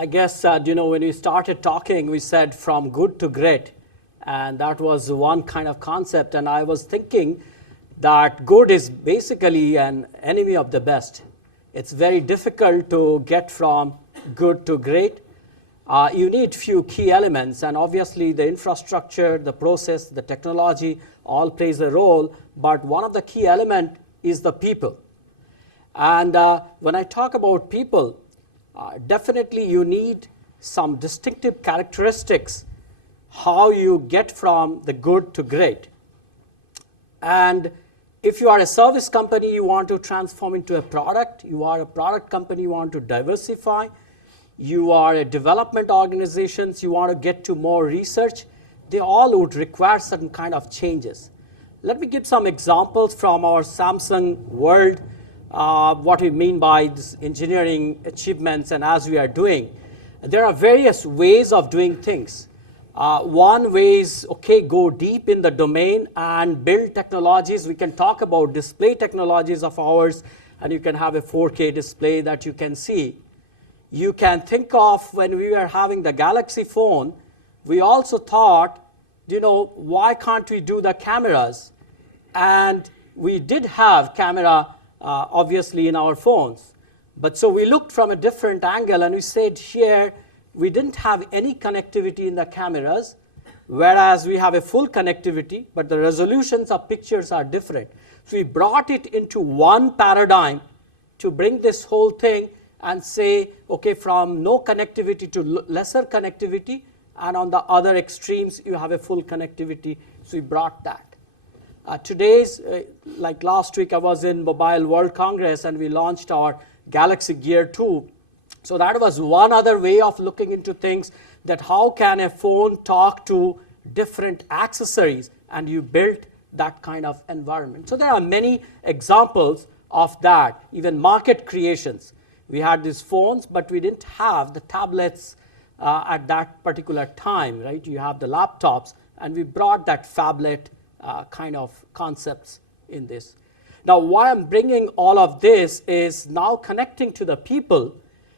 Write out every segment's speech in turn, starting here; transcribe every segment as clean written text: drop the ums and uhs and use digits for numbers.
I guess, when we started talking, we said from good to great. And that was one kind of concept. And I was thinking that good is basically an enemy of the best. It's very difficult to get from good to great. You need few key elements. And obviously, the infrastructure, the process, the technology all plays a role. But one of the key elements is the people. And when I talk about people, definitely you need some distinctive characteristics how you get from the good to great. And if you are a service company, you want to transform into a product. You are a product company, you want to diversify. You are a development organization, you want to get to more research. They all would require certain kind of changes. Let me give some examples from our Samsung world, what we mean by this engineering achievements and as we are doing. There are various ways of doing things. One way is, go deep in the domain and build technologies. We can talk about display technologies of ours, and you can have a 4K display that you can see. You can think of when we were having the Galaxy phone, we also thought, why can't we do the cameras? And we did have camera, obviously, in our phones. But so we looked from a different angle, and we said here, we didn't have any connectivity in the cameras, whereas we have a full connectivity, but the resolutions of pictures are different. So we brought it into one paradigm to bring this whole thing and say, from no connectivity to lesser connectivity, and on the other extremes, you have a full connectivity. So we brought that. Today's, like last week, I was in Mobile World Congress, and we launched our Galaxy Gear 2. So that was one other way of looking into things, that how can a phone talk to different accessories, and you built that kind of environment. So there are many examples of that, even market creations. We had these phones, but we didn't have the tablets at that particular time, right? You have the laptops, and we brought that phablet kind of concepts in this. Now, why I'm bringing all of this is now connecting to the people.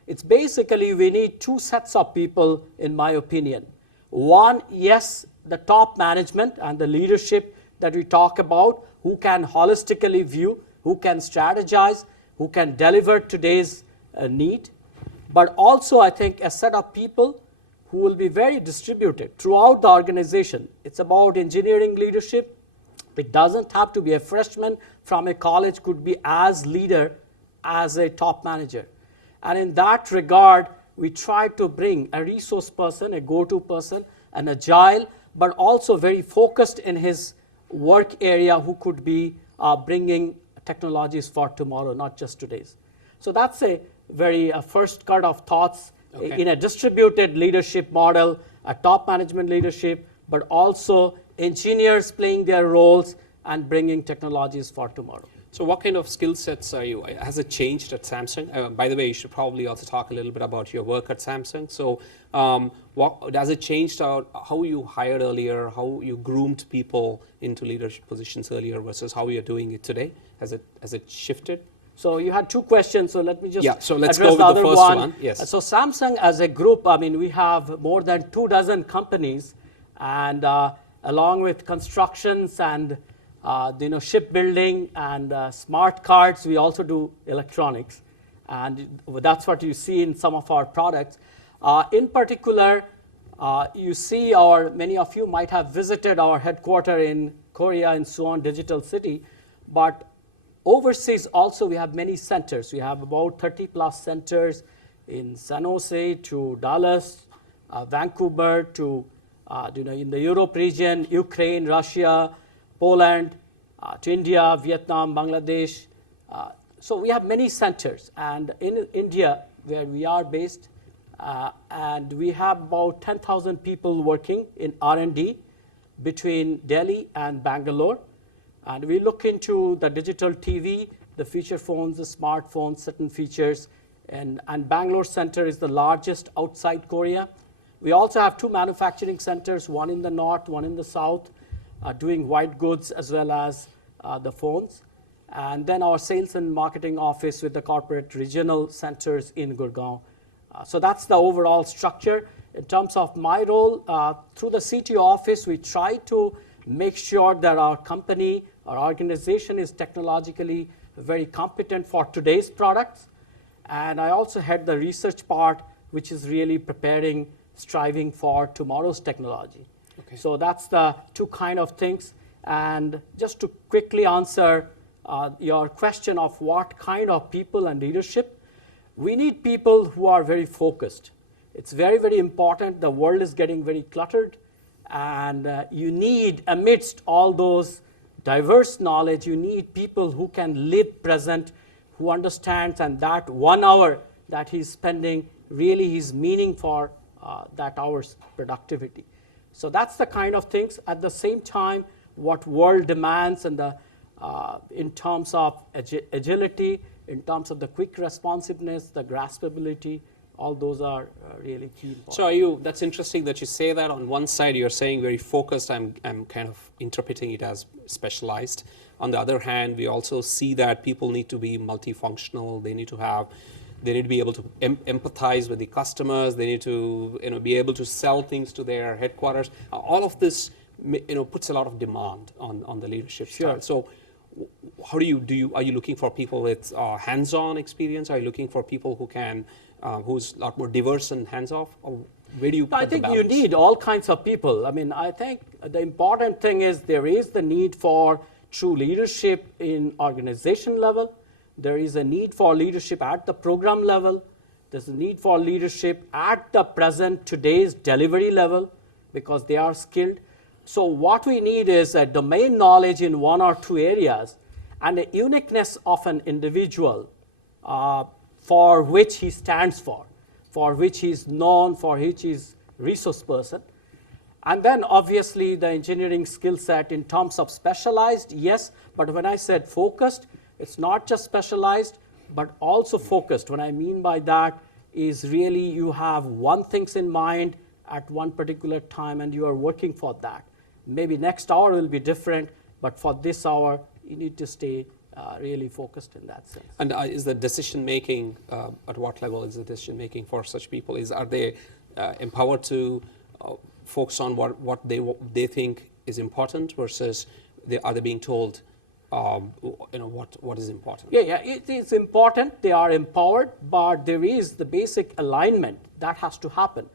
It's basically we need two sets of people, in my opinion. One, yes, the top management and the leadership that we talk about, who can holistically view, who can strategize, who can deliver today's need. But also, I think, a set of people who will be very distributed throughout the organization. It's about engineering leadership. It doesn't have to be a freshman from a college, could be as leader as a top manager. And in that regard, we try to bring a resource person, a go-to person, an agile, but also very focused in his work area, who could be bringing technologies for tomorrow, not just today's. So that's a very first cut of thoughts in a distributed leadership model, a top management leadership, but also engineers playing their roles and bringing technologies for tomorrow. So what kind of skill sets are you? Has it changed at Samsung? By the way, you should probably also talk a little bit about your work at Samsung. So has it changed how you hired earlier, how you groomed people into leadership positions earlier versus how you're doing it today? Has it shifted? So you had two questions, so let me just so let's address go with the the other first one. Yes. So Samsung as a group, we have more than 24 companies, and along with constructions and shipbuilding and smart cards, we also do electronics, and that's what you see in some of our products. In particular, you see many of you might have visited our headquarters in Korea in Suwon Digital City, but overseas also we have many centers. We have about 30 plus centers in San Jose to Dallas, Vancouver to in the Europe region, Ukraine, Russia, Poland, to India, Vietnam, Bangladesh. So we have many centers. And in India, where we are based, and we have about 10,000 people working in R&D between Delhi and Bangalore. And we look into the digital TV, the feature phones, the smartphones, certain features. And Bangalore center is the largest outside Korea. We also have two manufacturing centers, one in the north, one in the south, doing white goods as well as the phones. And then our sales and marketing office with the corporate regional centers in Gurgaon So that's the overall structure. In terms of my role, through the CTO office, we try to make sure that our company, our organization is technologically very competent for today's products. And I also had the research part, which is really preparing, striving for tomorrow's technology. Okay. So that's the two kind of things. And just to quickly answer your question of what kind of people and leadership, we need people who are very focused. It's very, very important. The world is getting very cluttered. And you need, amidst all those diverse knowledge, you need people who can live present, who understands, and that 1 hour that he's spending really is meaning for that hour's productivity. So that's the kind of things. At the same time, what world demands and the in terms of agility, in terms of the quick responsiveness, the graspability, all those are really key. So that's interesting that you say that. On one side, you're saying very focused. I'm kind of interpreting it as specialized. On the other hand, we also see that people need to be multifunctional. They need to be able to empathize with the customers. They need to be able to sell things to their headquarters. All of this puts a lot of demand on the leadership style. So how are you looking for people with hands-on experience? Are you looking for people who can who's a lot more diverse and hands-off? Or where do you put I think the you balance? need all kinds of people. I mean, I think the important thing is there is the need for true leadership in organization level. There is a need for leadership at the program level. There's a need for leadership at the present, today's delivery level, because they are skilled. So what we need is a domain knowledge in 1 or 2 areas and a uniqueness of an individual for which he stands for which he is known, for which he is resource person. And then obviously the engineering skill set in terms of specialized, yes, but when I said focused, it's not just specialized, but also focused. What I mean by that is really you have one thing in mind at one particular time and you are working for that. Maybe next hour will be different, but for this hour, you need to stay really focused in that sense. And is the decision making, at what level is the decision making for such people? Are they empowered to focus on what they think is important versus are they being told what is important? Yeah, it is important. They are empowered, but there is the basic alignment that has to happen.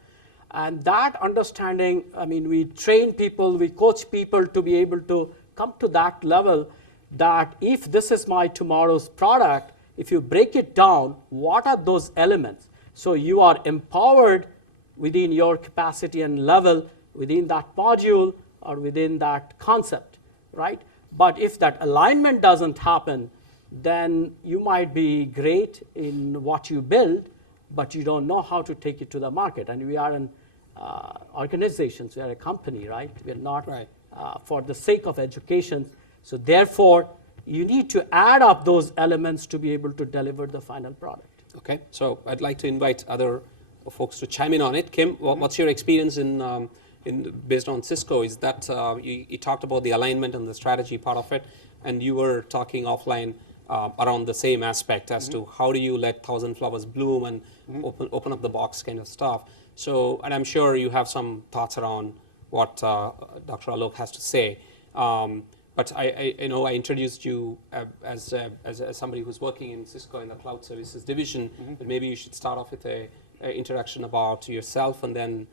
And that understanding, I mean, we train people, we coach people to be able to come to that level that if this is my tomorrow's product, if you break it down, what are those elements? So you are empowered within your capacity and level within that module or within that concept, right? But if that alignment doesn't happen, then you might be great in what you build, but you don't know how to take it to the market. And we are an organizations, we are a company, right? We are not right. For the sake of education. So therefore, you need to add up those elements to be able to deliver the final product. Okay, so I'd like to invite other folks to chime in on it. Kim, what's your experience based on Cisco? Is that you talked about the alignment and the strategy part of it, and you were talking offline around the same aspect as to how do you let 1,000 flowers bloom and open up the box kind of stuff. So, and I'm sure you have some thoughts around what Dr. Alok has to say. But I introduced you as somebody who's working in Cisco in the Cloud Services division. But maybe you should start off with a introduction about yourself, and then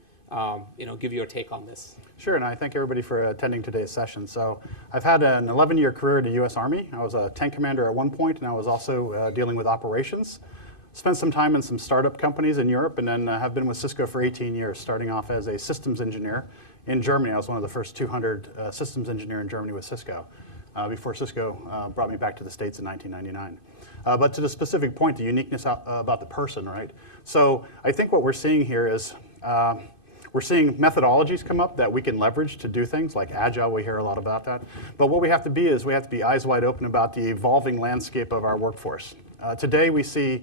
give your take on this. Sure, and I thank everybody for attending today's session. So I've had an 11-year career in the U.S. Army. I was a tank commander at one point, and I was also dealing with operations. Spent some time in some startup companies in Europe, and then have been with Cisco for 18 years, starting off as a systems engineer in Germany. I was one of the first 200 systems engineer in Germany with Cisco, before Cisco brought me back to the States in 1999. But to the specific point, the uniqueness about the person, right? So I think what we're seeing here is we're seeing methodologies come up that we can leverage to do things like Agile. We hear a lot about that. But what we have to be is we have to be eyes wide open about the evolving landscape of our workforce. Today we see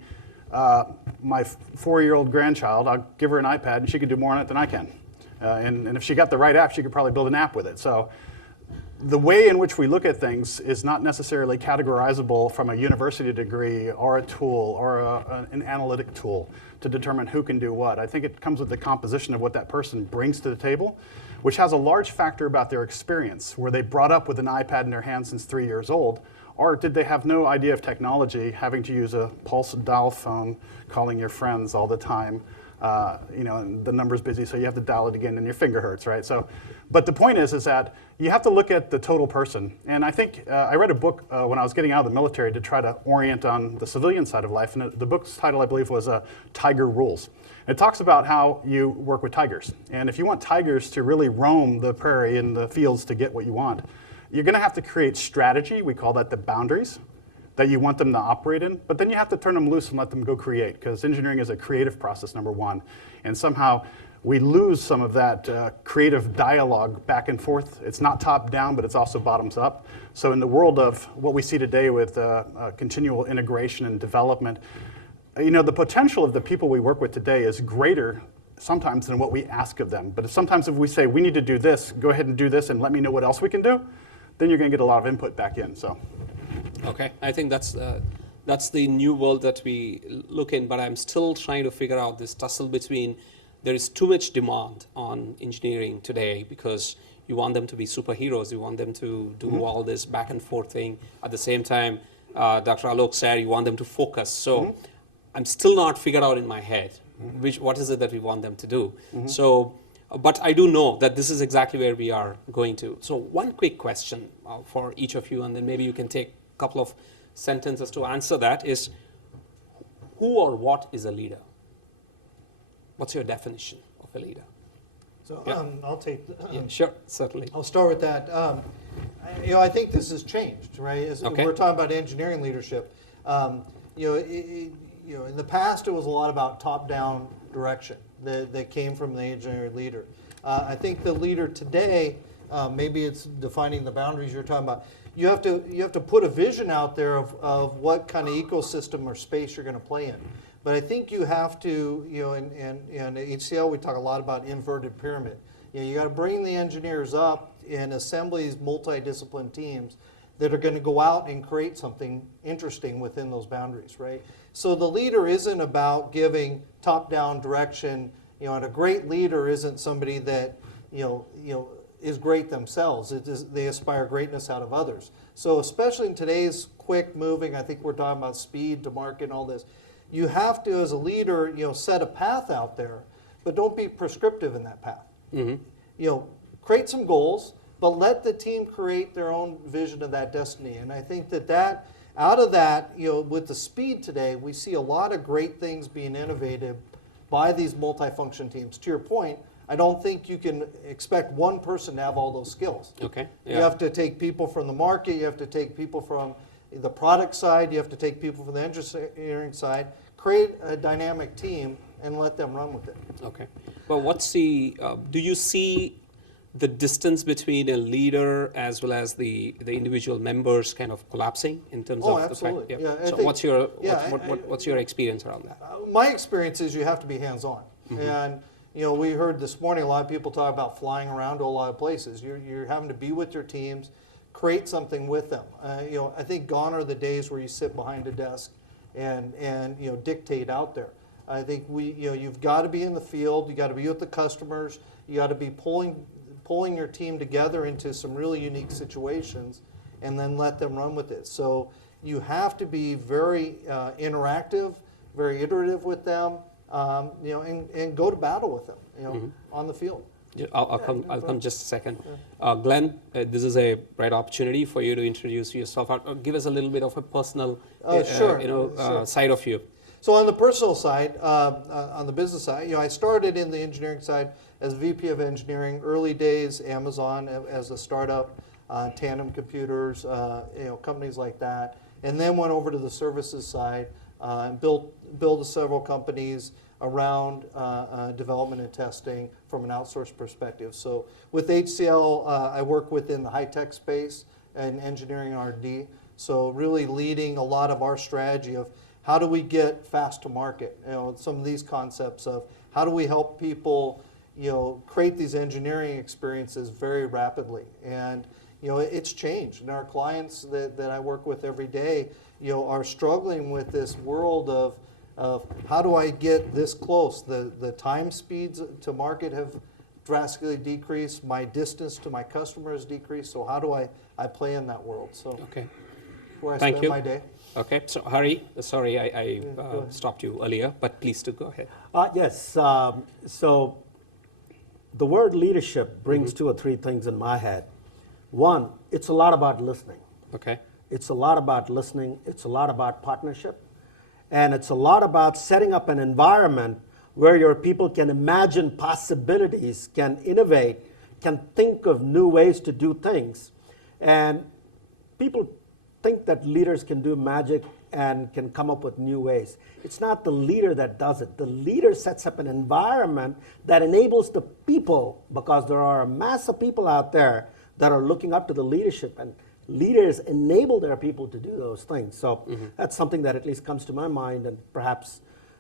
my 4-year-old grandchild, I'll give her an iPad and she can do more on it than I can. And if she got the right app, she could probably build an app with it. So the way in which we look at things is not necessarily categorizable from a university degree or a tool or an analytic tool to determine who can do what. I think it comes with the composition of what that person brings to the table, which has a large factor about their experience. Were they brought up with an iPad in their hand since 3 years old? Or did they have no idea of technology, having to use a pulse dial phone, calling your friends all the time? And the number's busy, so you have to dial it again and your finger hurts, right? So, but the point is that you have to look at the total person. And I think I read a book when I was getting out of the military to try to orient on the civilian side of life. And the book's title, I believe, was Tiger Rules. It talks about how you work with tigers. And if you want tigers to really roam the prairie and the fields to get what you want, you're going to have to create strategy. We call that the boundaries that you want them to operate in. But then you have to turn them loose and let them go create, because engineering is a creative process, number one. And somehow we lose some of that creative dialogue back and forth. It's not top down, but it's also bottoms up. So in the world of what we see today with continual integration and development, the potential of the people we work with today is greater sometimes than what we ask of them. But sometimes if we say, we need to do this, go ahead and do this and let me know what else we can do, then you're going to get a lot of input back in. So. Okay, I think that's the new world that we look in, but I'm still trying to figure out this tussle between, there is too much demand on engineering today because you want them to be superheroes, you want them to do all this back and forth thing. At the same time, Dr. Alok said you want them to focus. So I'm still not figured out in my head what is it that we want them to do. So, but I do know that this is exactly where we are going to. So one quick question for each of you, and then maybe you can take couple of sentences to answer that is, who or what is a leader? What's your definition of a leader? So Yeah. I'll take. Sure, certainly. I'll start with that. I think this has changed, right? As Okay. we're talking about engineering leadership. In the past it was a lot about top-down direction that came from the engineering leader. I think the leader today, maybe it's defining the boundaries you're talking about. You have to put a vision out there of what kind of ecosystem or space you're going to play in. But I think you have to, in HCL we talk a lot about inverted pyramid. You got to bring the engineers up and assemble these multidisciplined teams that are going to go out and create something interesting within those boundaries, right? So the leader isn't about giving top-down direction, and a great leader isn't somebody that, is great themselves. They aspire greatness out of others. So especially in today's quick moving, I think we're talking about speed to market and all this, you have to, as a leader, set a path out there, but don't be prescriptive in that path. Create some goals, but let the team create their own vision of that destiny. And I think that out of that, with the speed today, we see a lot of great things being innovated by these multifunction teams. To your point, I don't think you can expect one person to have all those skills. Okay. Yeah. You have to take people from the market, you have to take people from the product side, you have to take people from the engineering side, create a dynamic team and let them run with it. Okay. Well, do you see the distance between a leader as well as the individual members kind of collapsing in terms of absolutely. the fact? Yeah, I So think- what's your experience around that? My experience is you have to be hands-on. And we heard this morning a lot of people talk about flying around to a lot of places. You're having to be with your teams, create something with them. I think gone are the days where you sit behind a desk and dictate out there. I think you've got to be in the field. You got to be with the customers. You got to be pulling your team together into some really unique situations, and then let them run with it. So you have to be very interactive, very iterative with them. And go to battle with them, on the field. Yeah, I'll come just a second. Glenn, this is a right opportunity for you to introduce yourself. Give us a little bit of a personal, Sure. side of you. So on the personal side, on the business side, I started in the engineering side as VP of engineering. Early days, Amazon as a startup, Tandem Computers, companies like that, and then went over to the services side and built several companies around development and testing from an outsourced perspective. So with HCL, I work within the high-tech space and engineering R&D. So really leading a lot of our strategy of how do we get fast to market? Some of these concepts of how do we help people, create these engineering experiences very rapidly. And it's changed. And our clients that I work with every day, are struggling with this world of how do I get this close? The time speeds to market have drastically decreased. My distance to my customer has decreased. So how do I play in that world? So Okay. where I Thank spend you. my day. Okay. So Hari, sorry I go ahead. stopped you earlier, but please do go ahead. Yes. So the word leadership brings two or three things in my head. One, it's a lot about listening. Okay. It's a lot about listening. It's a lot about partnership. And it's a lot about setting up an environment where your people can imagine possibilities, can innovate, can think of new ways to do things. And people think that leaders can do magic and can come up with new ways. It's not the leader that does it. The leader sets up an environment that enables the people, because there are a mass of people out there that are looking up to the leadership, and leaders enable their people to do those things. So that's something that at least comes to my mind, and perhaps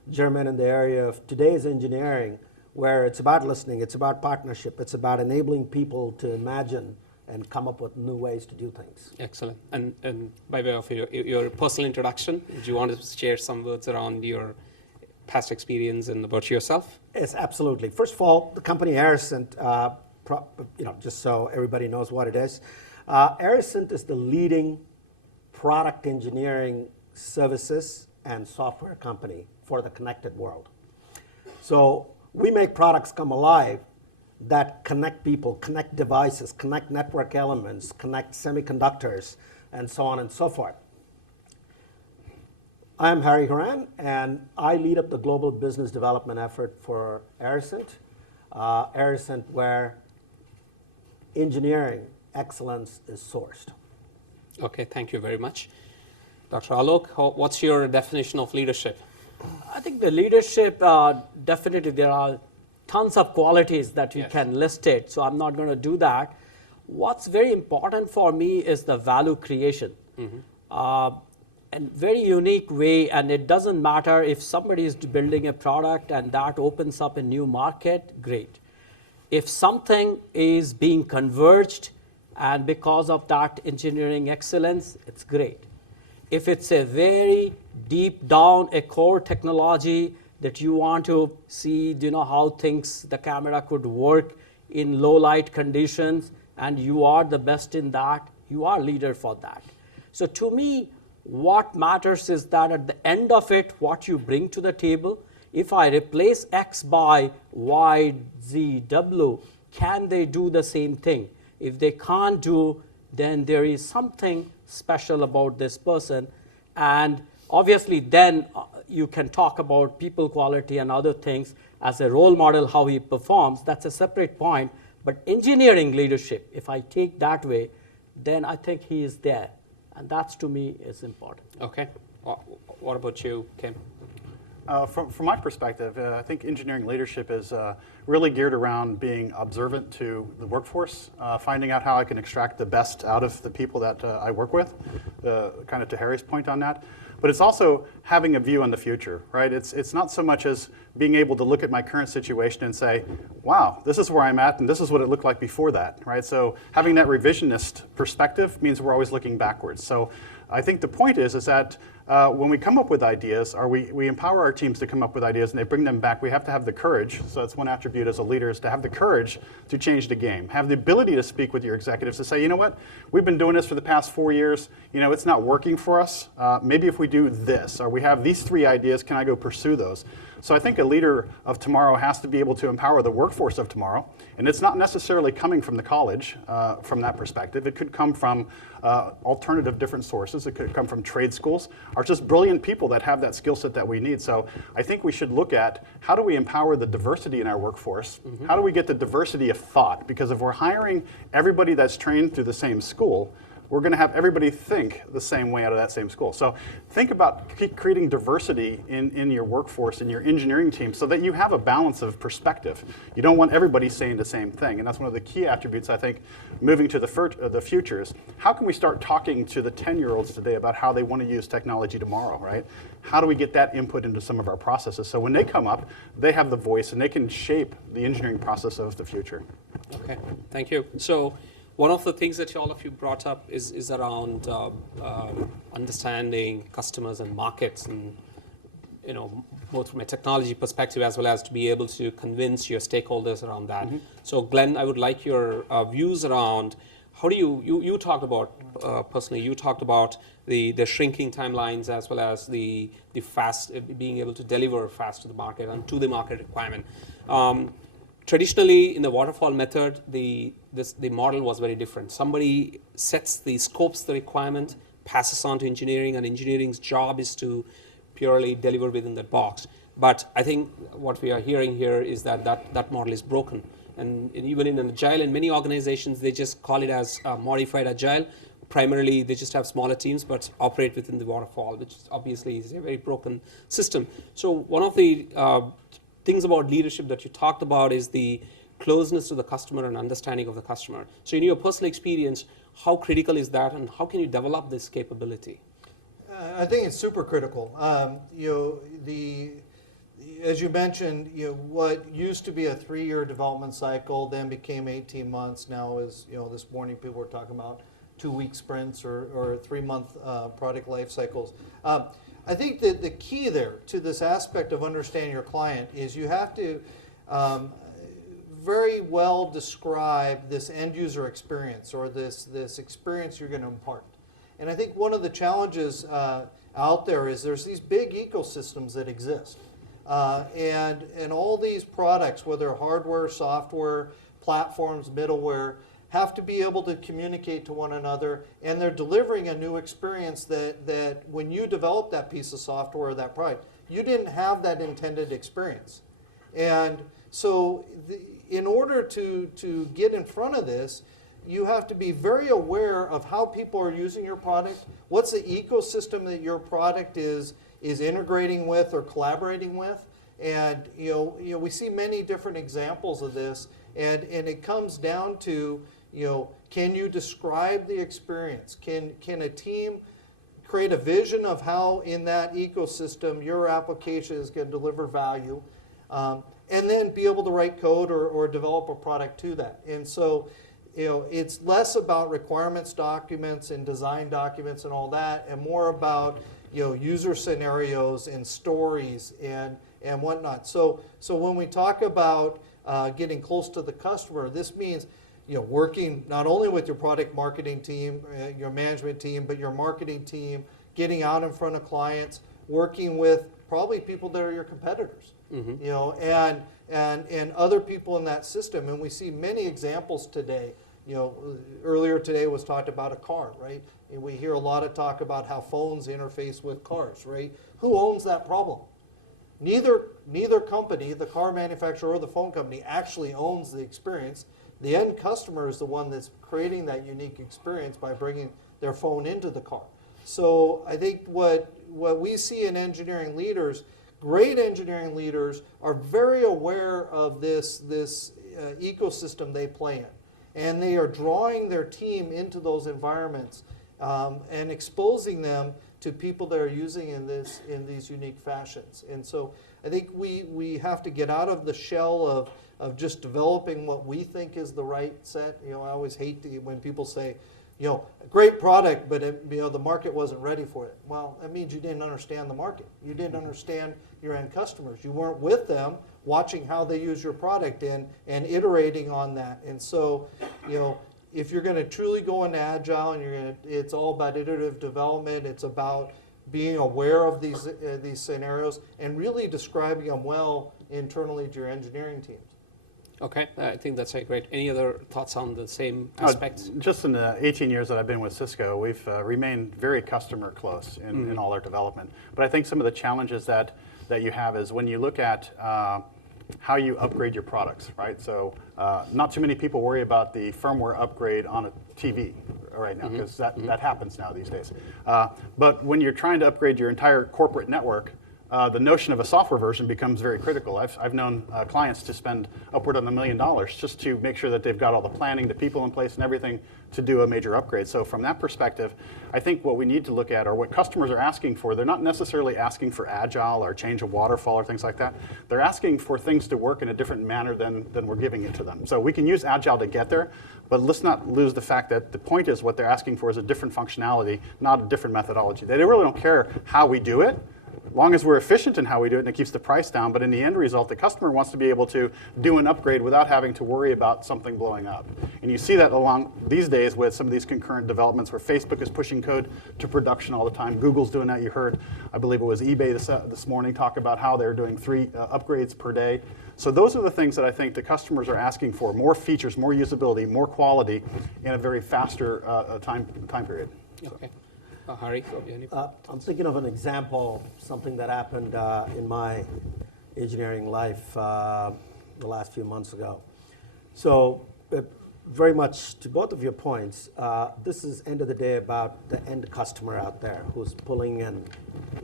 German in the area of today's engineering, where it's about listening, it's about partnership, it's about enabling people to imagine and come up with new ways to do things. Excellent. And by way of your personal introduction, do you want to share some words around your past experience and about yourself? Yes, absolutely. First of all, the company Aerosint, just so everybody knows what it is. Aerosint is the leading product engineering services and software company for the connected world. So we make products come alive that connect people, connect devices, connect network elements, connect semiconductors, and so on and so forth. I'm Hari Haran, and I lead up the global business development effort for Aerosint. Aerosint, where engineering excellence is sourced. Okay, thank you very much. Dr. Alok, what's your definition of leadership? I think the leadership, definitely there are tons of qualities that you can list it, so I'm not going to do that. What's very important for me is the value creation. And very unique way, and it doesn't matter if somebody is building a product and that opens up a new market, great. If something is being converged and because of that engineering excellence, it's great. If it's a very deep down, a core technology that you want to see, how the camera could work in low light conditions, and you are the best in that, you are leader for that. So to me, what matters is that at the end of it, what you bring to the table. If I replace X by Y, Z, W, can they do the same thing? If they can't do, then there is something special about this person. And obviously then you can talk about people quality and other things as a role model, how he performs. That's a separate point. But engineering leadership, if I take that way, then I think he is there. And that's, to me, is important. Okay. What about you, Kim? From my perspective, I think engineering leadership is really geared around being observant to the workforce, finding out how I can extract the best out of the people that I work with, kind of to Harry's point on that. But it's also having a view on the future, right? It's not so much as being able to look at my current situation and say, wow, this is where I'm at and this is what it looked like before that, right? So having that revisionist perspective means we're always looking backwards. So I think the point is that when we come up with ideas, or we empower our teams to come up with ideas and they bring them back, we have to have the courage. So that's one attribute as a leader, is to have the courage to change the game. Have the ability to speak with your executives to say, you know what, we've been doing this for the past 4 years. It's not working for us. Maybe if we do this, or we have these 3 ideas, can I go pursue those? So I think a leader of tomorrow has to be able to empower the workforce of tomorrow. And it's not necessarily coming from the college from that perspective. It could come from alternative different sources. It could come from trade schools, or just brilliant people that have that skill set that we need. So I think we should look at how do we empower the diversity in our workforce? How do we get the diversity of thought? Because if we're hiring everybody that's trained through the same school, we're going to have everybody think the same way out of that same school. So think about creating diversity in your workforce, in your engineering team, so that you have a balance of perspective. You don't want everybody saying the same thing. And that's one of the key attributes, I think, moving to the future is, how can we start talking to the 10-year-olds today about how they want to use technology tomorrow, right? How do we get that input into some of our processes? So when they come up, they have the voice and they can shape the engineering process of the future. Okay, thank you. So one of the things that all of you brought up is around understanding customers and markets, and both from a technology perspective as well as to be able to convince your stakeholders around that. So Glenn, I would like your views around how do you talked about, personally, you talked about the shrinking timelines as well as the fast, being able to deliver fast to the market and to the market requirement. Traditionally, in the waterfall method, the model was very different. Somebody sets the scopes, the requirement, passes on to engineering, and engineering's job is to purely deliver within that box. But I think what we are hearing here is that model is broken. And even in an agile, in many organizations, they just call it as modified agile. Primarily, they just have smaller teams, but operate within the waterfall, which obviously is a very broken system. So one of the things about leadership that you talked about is the closeness to the customer and understanding of the customer. So in your personal experience, how critical is that, and how can you develop this capability? I think it's super critical. As you mentioned, what used to be a 3-year development cycle then became 18 months. Now is, this morning people were talking about 2-week sprints or 3-month product life cycles. I think that the key there to this aspect of understanding your client is you have to very well describe this end user experience or this experience you're going to impart. And I think one of the challenges out there is there's these big ecosystems that exist. And all these products, whether hardware, software, platforms, middleware, have to be able to communicate to one another, and they're delivering a new experience that when you develop that piece of software or that product, you didn't have that intended experience. And so in order to get in front of this, you have to be very aware of how people are using your product, what's the ecosystem that your product is integrating with or collaborating with. And we see many different examples of this, and it comes down to can you describe the experience? Can a team create a vision of how in that ecosystem your application is going to deliver value, and then be able to write code or develop a product to that. And so it's less about requirements documents and design documents and all that, and more about user scenarios and stories and whatnot. So when we talk about getting close to the customer, this means working not only with your product marketing team, your management team, but your marketing team, getting out in front of clients, working with probably people that are your competitors, and other people in that system. And we see many examples today. Earlier today was talked about a car, right? And we hear a lot of talk about how phones interface with cars, right? Who owns that problem? Neither company, the car manufacturer or the phone company, actually owns the experience. The end customer is the one that's creating that unique experience by bringing their phone into the car. So I think what we see in engineering leaders, great engineering leaders are very aware of this ecosystem they play in. And they are drawing their team into those environments and exposing them to people that are using in these unique fashions. And so I think we have to get out of the shell of just developing what we think is the right set. I always hate when people say, great product, but the market wasn't ready for it. Well, that means you didn't understand the market. You didn't understand your end customers. You weren't with them, watching how they use your product and iterating on that. And so, if you're going to truly go into agile, and it's all about iterative development. It's about being aware of these scenarios and really describing them well internally to your engineering teams. Okay, I think that's great. Any other thoughts on the same aspects? Just in the 18 years that I've been with Cisco, we've remained very customer close in all our development. But I think some of the challenges that you have is when you look at how you upgrade your products, right? So not too many people worry about the firmware upgrade on a TV right now, because that happens now these days. But when you're trying to upgrade your entire corporate network, the notion of a software version becomes very critical. I've known clients to spend upward of $1 million just to make sure that they've got all the planning, the people in place, and everything to do a major upgrade. So from that perspective, I think what we need to look at are what customers are asking for. They're not necessarily asking for agile or change of waterfall or things like that. They're asking for things to work in a different manner than we're giving it to them. So we can use agile to get there, but let's not lose the fact that the point is what they're asking for is a different functionality, not a different methodology. They really don't care how we do it, as long as we're efficient in how we do it and it keeps the price down. But in the end result, the customer wants to be able to do an upgrade without having to worry about something blowing up. And you see that along these days with some of these concurrent developments where Facebook is pushing code to production all the time. Google's doing that. You heard, I believe it was eBay this morning, talk about how they're doing 3 upgrades per day. So those are the things that I think the customers are asking for: more features, more usability, more quality in a very faster time period. Okay. Hari, I'm thinking of an example, something that happened in my engineering life the last few months ago. So very much to both of your points, this is end of the day about the end customer out there who's pulling and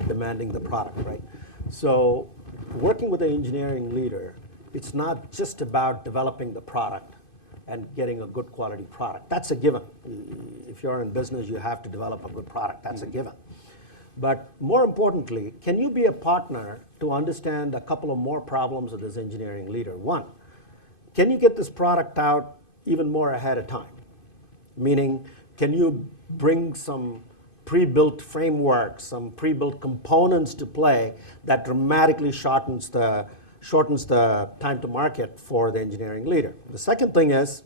demanding the product, right? So working with an engineering leader, it's not just about developing the product and getting a good quality product. That's a given. If you're in business, you have to develop a good product. That's a given. But more importantly, can you be a partner to understand a couple of more problems of this engineering leader? One, can you get this product out even more ahead of time? Meaning, can you bring some pre-built frameworks, some pre-built components to play that dramatically shortens the time to market for the engineering leader? The second thing is,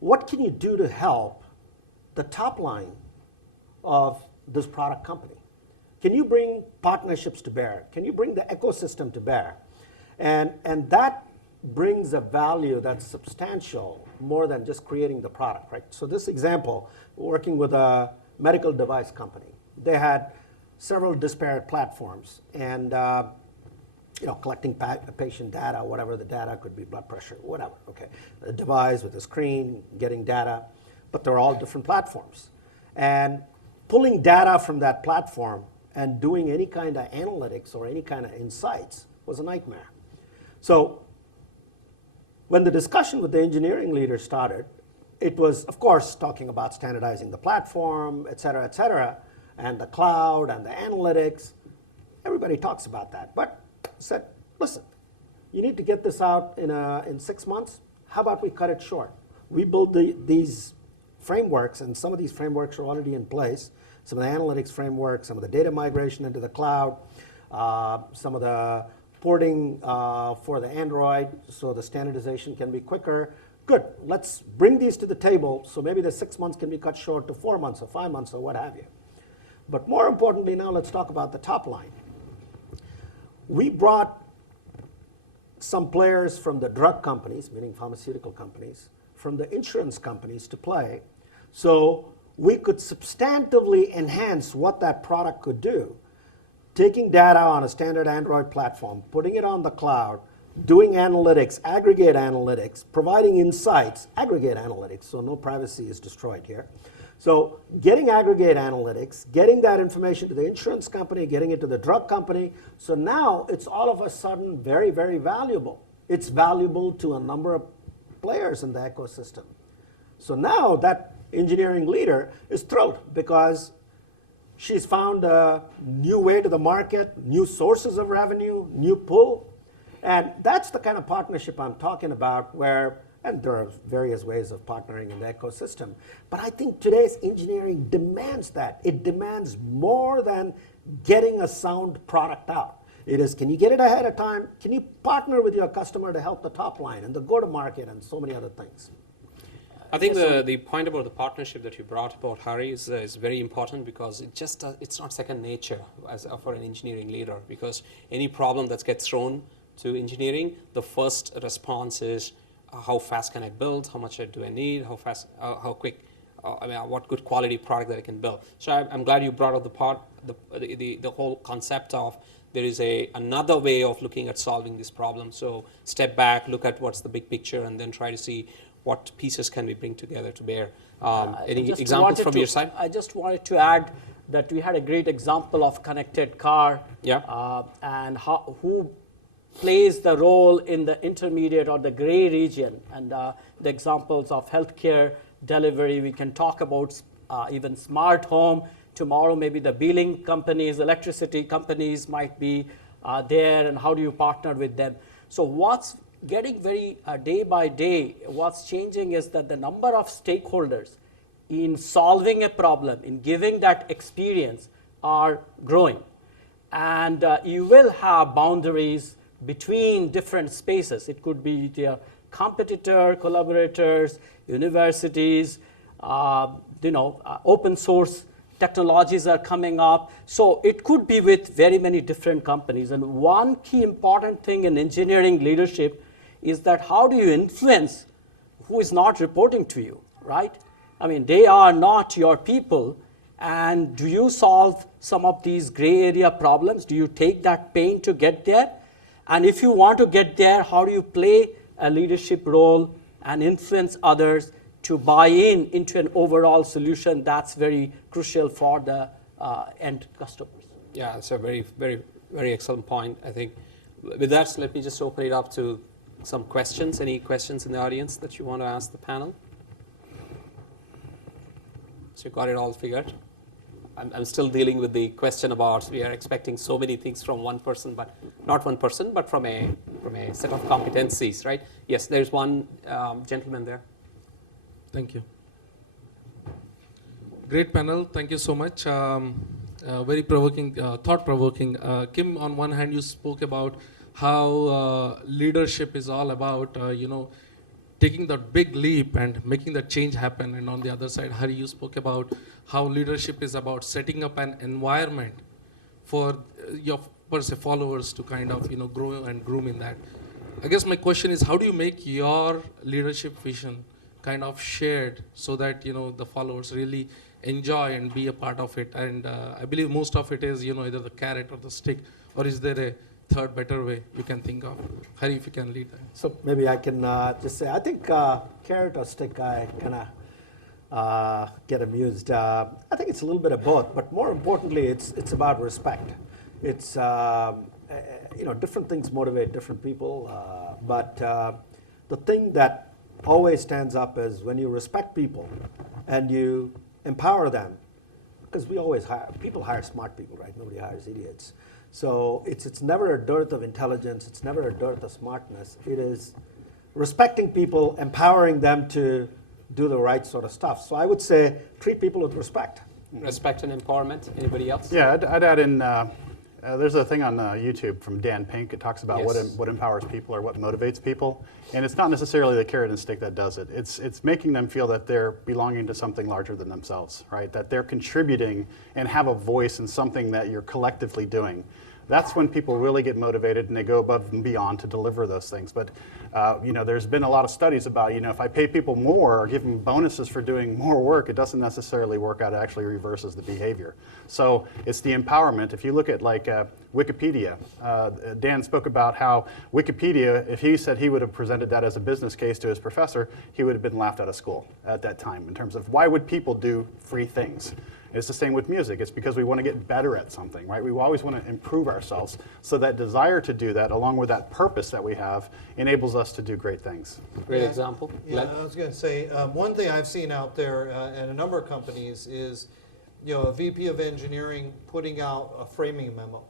what can you do to help the top line of this product company? Can you bring partnerships to bear? Can you bring the ecosystem to bear? And that brings a value that's substantial more than just creating the product, right? So this example, working with a medical device company, they had several disparate platforms, and collecting patient data, whatever the data could be, blood pressure, whatever, okay. A device with a screen, getting data, but they're all different platforms. And pulling data from that platform and doing any kind of analytics or any kind of insights was a nightmare. So when the discussion with the engineering leader started, it was, of course, talking about standardizing the platform, et cetera, and the cloud and the analytics. Everybody talks about that, but said, listen, you need to get this out in 6 months. How about we cut it short? We build these frameworks, and some of these frameworks are already in place. Some of the analytics frameworks, some of the data migration into the cloud, some of the porting for the Android so the standardization can be quicker. Good, let's bring these to the table so maybe the 6 months can be cut short to 4 months or 5 months or what have you. But more importantly now, let's talk about the top line. We brought some players from the drug companies, meaning pharmaceutical companies, from the insurance companies to play, so we could substantively enhance what that product could do, taking data on a standard Android platform, putting it on the cloud, doing analytics, aggregate analytics, providing insights, aggregate analytics, so no privacy is destroyed here. So getting aggregate analytics, getting that information to the insurance company, getting it to the drug company. So now it's all of a sudden very, very valuable. It's valuable to a number of players in the ecosystem. So now that engineering leader is thrilled because she's found a new way to the market, new sources of revenue, new pull. And that's the kind of partnership I'm talking about where, and there are various ways of partnering in the ecosystem, but I think today's engineering demands that. It demands more than getting a sound product out. It is, can you get it ahead of time? Can you partner with your customer to help the top line and the go-to-market and so many other things? I think the point about the partnership that you brought about, Hari, is very important because it's not second nature for an engineering leader, because any problem that gets thrown to engineering, the first response is, how fast can I build? How much do I need? How fast? How quick? What good quality product that I can build? So I'm glad you brought up the whole concept of there is another way of looking at solving this problem. So step back, look at what's the big picture, and then try to see what pieces can we bring together to bear. Any examples from your side? I just wanted to add that we had a great example of connected car. Yeah. And who plays the role in the intermediate or the gray region. And the examples of healthcare delivery, we can talk about even smart home. Tomorrow, maybe the billing companies, electricity companies might be there, and how do you partner with them? So what's getting very day by day, what's changing is that the number of stakeholders in solving a problem, in giving that experience, are growing. And you will have boundaries between different spaces. It could be their competitor, collaborators, universities, open source technologies are coming up. So it could be with very many different companies. And one key important thing in engineering leadership is that how do you influence who is not reporting to you, right? I mean, they are not your people. And do you solve some of these gray area problems? Do you take that pain to get there? And if you want to get there, how do you play a leadership role and influence others to buy into an overall solution that's very crucial for the end customers? Yeah, it's a very, very, very excellent point, I think. With that, let me just open it up to some questions. Any questions in the audience that you want to ask the panel? So you got it all figured? I'm still dealing with the question about we are expecting so many things from one person, but not one person, but from a set of competencies, right? Yes, there's one gentleman there. Thank you. Great panel. Thank you so much. Very provoking, thought-provoking. Kim, on one hand, you spoke about how leadership is all about, taking that big leap and making that change happen. And on the other side, Hari, you spoke about how leadership is about setting up an environment for your per se followers to kind of grow and groom in that. I guess my question is, how do you make your leadership vision kind of shared so that the followers really enjoy and be a part of it? And I believe most of it is either the carrot or the stick, or is there a third better way you can think of? Hari, if you can lead that. So maybe I can just say, I think carrot or stick, I kind of get amused. I think it's a little bit of both, but more importantly, it's about respect. It's, different things motivate different people, but the thing that always stands up is when you respect people and you empower them, because people hire smart people, right? Nobody hires idiots. So it's never a dearth of intelligence. It's never a dearth of smartness. It is respecting people, empowering them to do the right sort of stuff. So I would say treat people with respect. Respect and empowerment. Anybody else? Yeah, I'd add in, there's a thing on YouTube from Dan Pink. It talks about Yes. what empowers people or what motivates people. And it's not necessarily the carrot and stick that does it. It's making them feel that they're belonging to something larger than themselves, right? That they're contributing and have a voice in something that you're collectively doing. That's when people really get motivated and they go above and beyond to deliver those things. But there's been a lot of studies about, if I pay people more or give them bonuses for doing more work, it doesn't necessarily work out. It actually reverses the behavior. So it's the empowerment. If you look at Wikipedia, Dan spoke about how Wikipedia, if he said he would have presented that as a business case to his professor, he would have been laughed out of school at that time in terms of why would people do free things? It's the same with music. It's because we want to get better at something, right? We always want to improve ourselves. So that desire to do that, along with that purpose that we have, enables us to do great things. Great example. Yeah, I was going to say, one thing I've seen out there at a number of companies is, a VP of engineering putting out a framing memo.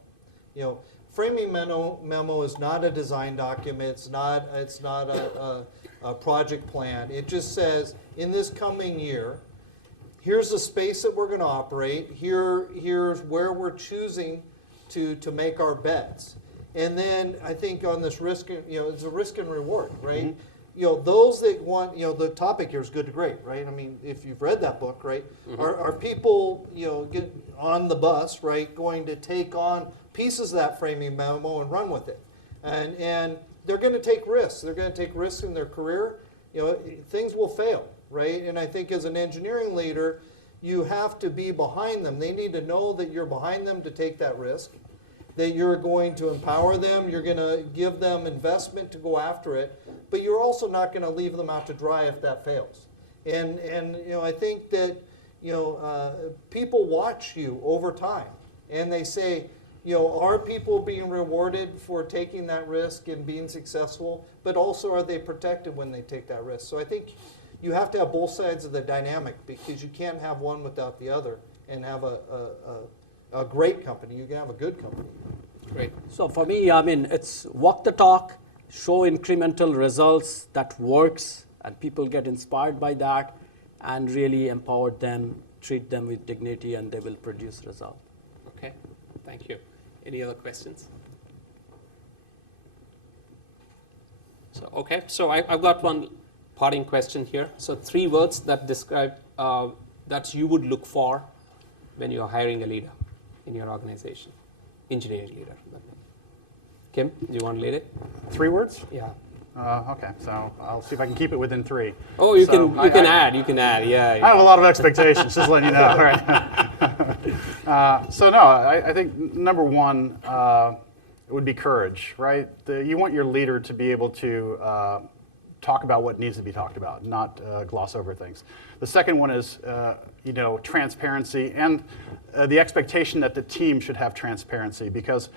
Framing memo is not a design document. It's not a project plan. It just says, in this coming year, here's the space that we're going to operate. Here's where we're choosing to make our bets. And then I think on this risk, it's a risk and reward, right? Mm-hmm. Those that want, the topic here is good to great, right? I mean, if you've read that book, right, mm-hmm. are people, get on the bus, right, going to take on pieces of that framing memo and run with it? And they're going to take risks. They're going to take risks in their career. Things will fail. Right? And I think as an engineering leader, you have to be behind them. They need to know that you're behind them to take that risk, that you're going to empower them, you're going to give them investment to go after it, but you're also not going to leave them out to dry if that fails. And I think that, people watch you over time, and they say, are people being rewarded for taking that risk and being successful, but also are they protected when they take that risk? So I think you have to have both sides of the dynamic, because you can't have one without the other and have a great company. You can have a good company. Great. So for me, I mean, it's walk the talk, show incremental results that works, and people get inspired by that, and really empower them, treat them with dignity, and they will produce results. Okay, thank you. Any other questions? So I've got one parting question here. So 3 words that describe that you would look for when you're hiring a leader in your organization, engineering leader. Kim, do you want to lead it? 3 words? Yeah. Okay, so I'll see if I can keep it within 3. Oh, you So can add. You can add. Yeah. I have a lot of expectations, just letting you know. All right. So no, I think number 1 it would be courage, right? You want your leader to be able to talk about what needs to be talked about, not gloss over things. The second one is transparency, and the expectation that the team should have transparency, because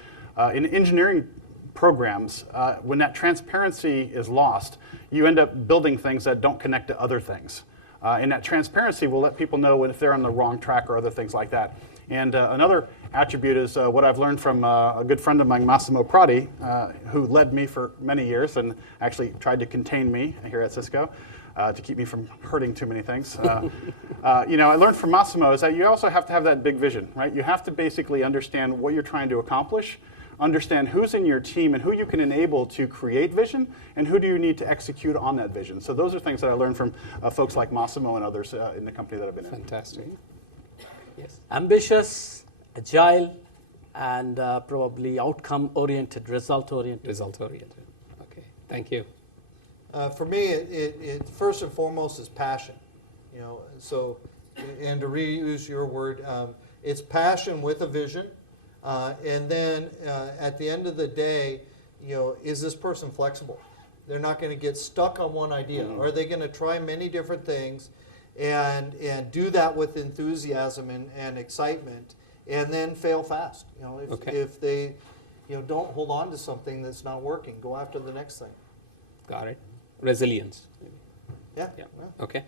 in engineering programs, when that transparency is lost, you end up building things that don't connect to other things. And that transparency will let people know if they're on the wrong track or other things like that. And another attribute is what I've learned from a good friend of mine, Massimo Prati, who led me for many years and actually tried to contain me here at Cisco to keep me from hurting too many things. I learned from Massimo is that you also have to have that big vision, right? You have to basically understand what you're trying to accomplish, understand who's in your team and who you can enable to create vision, and who do you need to execute on that vision. So those are things that I learned from folks like Massimo and others in the company that I've been in. Fantastic. Yes. Ambitious, agile, and probably outcome-oriented, result-oriented. Result-oriented. Okay. Thank you. For me, it first and foremost is passion. So, and to reuse your word, it's passion with a vision. And then at the end of the day, is this person flexible? They're not going to get stuck on one idea. Are they going to try many different things and do that with enthusiasm and excitement, and then fail fast? If they don't hold on to something that's not working, go after the next thing. Got it. Resilience. Yeah. Okay.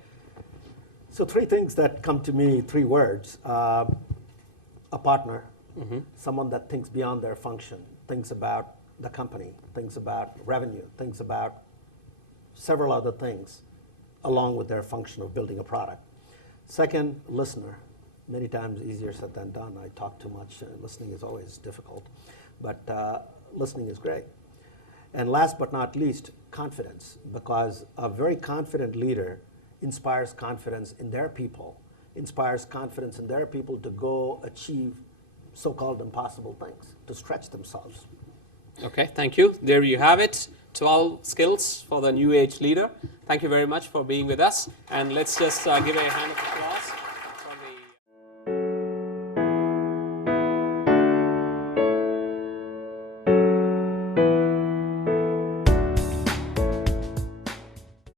So 3 things that come to me, 3 words. A partner, someone that thinks beyond their function, thinks about the company, thinks about revenue, thinks about several other things along with their function of building a product. Second, listener. Many times easier said than done. I talk too much. Listening is always difficult, but listening is great. And last but not least, confidence, because a very confident leader inspires confidence in their people, to go achieve so-called impossible things, to stretch themselves. Okay, thank you. There you have it. 12 skills for the new age leader. Thank you very much for being with us. And let's just give a hand of applause.